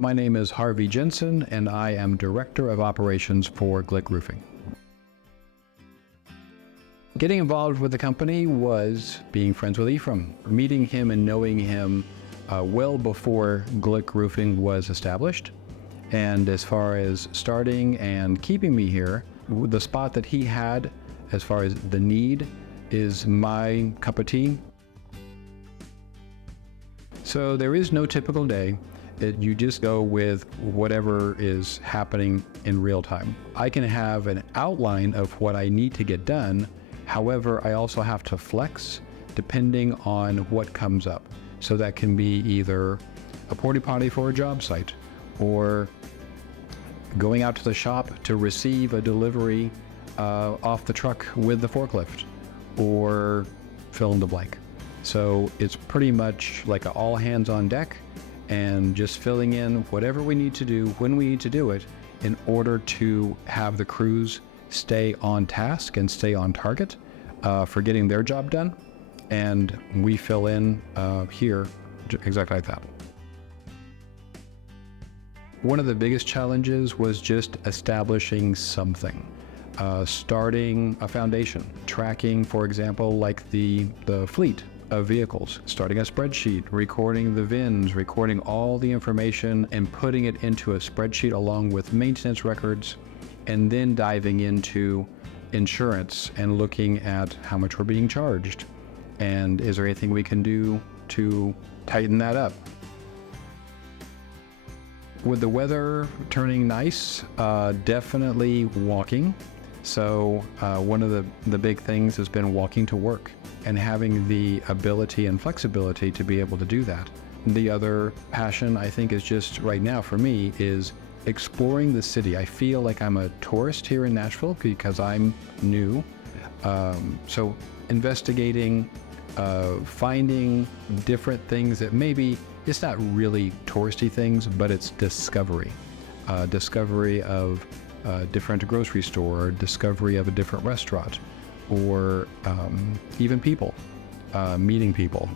My name is Harvey Jenson, and I am Director of Operations for Glick Roofing. Getting involved with the company was being friends with Ephraim, meeting him and knowing him well before Glick Roofing was established. And as far as starting and keeping me here, the spot that he had as far as the need is my cup of tea. So there is no typical day. You just go with whatever is happening in real time. I can have an outline of what I need to get done. However, I also have to flex depending on what comes up. So that can be either a porta potty for a job site, or going out to the shop to receive a delivery off the truck with the forklift, or fill in the blank. So it's pretty much like an all hands on deck, and just filling in whatever we need to do when we need to do it in order to have the crews stay on task and stay on target for getting their job done. And we fill in here exactly like that. One of the biggest challenges was just establishing something, starting a foundation, tracking, for example, like the fleet of vehicles, starting a spreadsheet, recording the VINs, recording all the information and putting it into a spreadsheet along with maintenance records, and then diving into insurance and looking at how much we're being charged. And is there anything we can do to tighten that up? With the weather turning nice, definitely walking. So one of the big things has been walking to work and having the ability and flexibility to be able to do that. The other passion, I think, is just right now for me is exploring the city. I feel like I'm a tourist here in Nashville because I'm new. So investigating, finding different things that maybe it's not really touristy things, but it's discovery. Discovery of a different grocery store, discovery of a different restaurant, or even people, meeting people.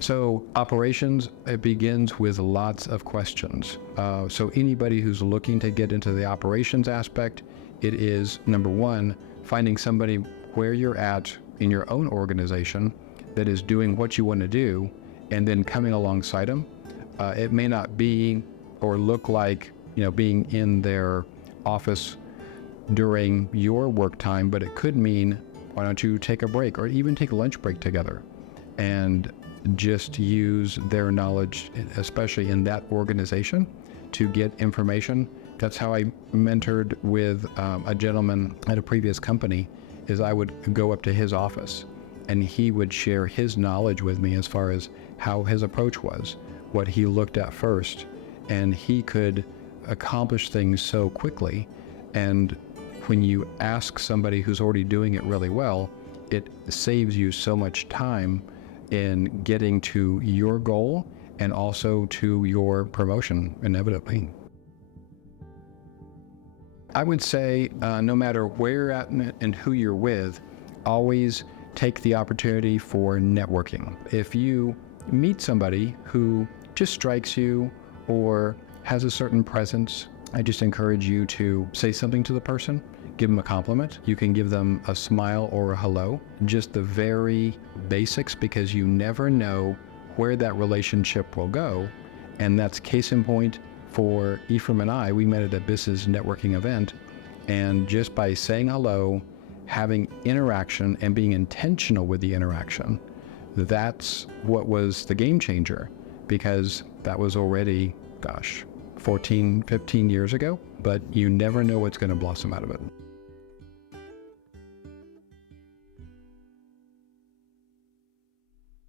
So operations, it begins with lots of questions. So anybody who's looking to get into the operations aspect, it is number one, finding somebody where you're at in your own organization that is doing what you want to do, and then coming alongside them. It may not be or look like, being in their office during your work time, but it could mean, why don't you take a break or even take a lunch break together and just use their knowledge, especially in that organization, to get information. That's how I mentored with a gentleman at a previous company, is I would go up to his office and he would share his knowledge with me as far as how his approach was, what he looked at first, and he could accomplish things so quickly. And when you ask somebody who's already doing it really well, it saves you so much time in getting to your goal and also to your promotion, inevitably. I would say no matter where you're at and who you're with, always take the opportunity for networking. If you meet somebody who just strikes you or has a certain presence, I just encourage you to say something to the person, give them a compliment. You can give them a smile or a hello, just the very basics, because you never know where that relationship will go. And that's case in point for Ephraim and I. We met at a business networking event, and just by saying hello, having interaction and being intentional with the interaction, that's what was the game changer, because that was already, 14, 15 years ago, but you never know what's going to blossom out of it.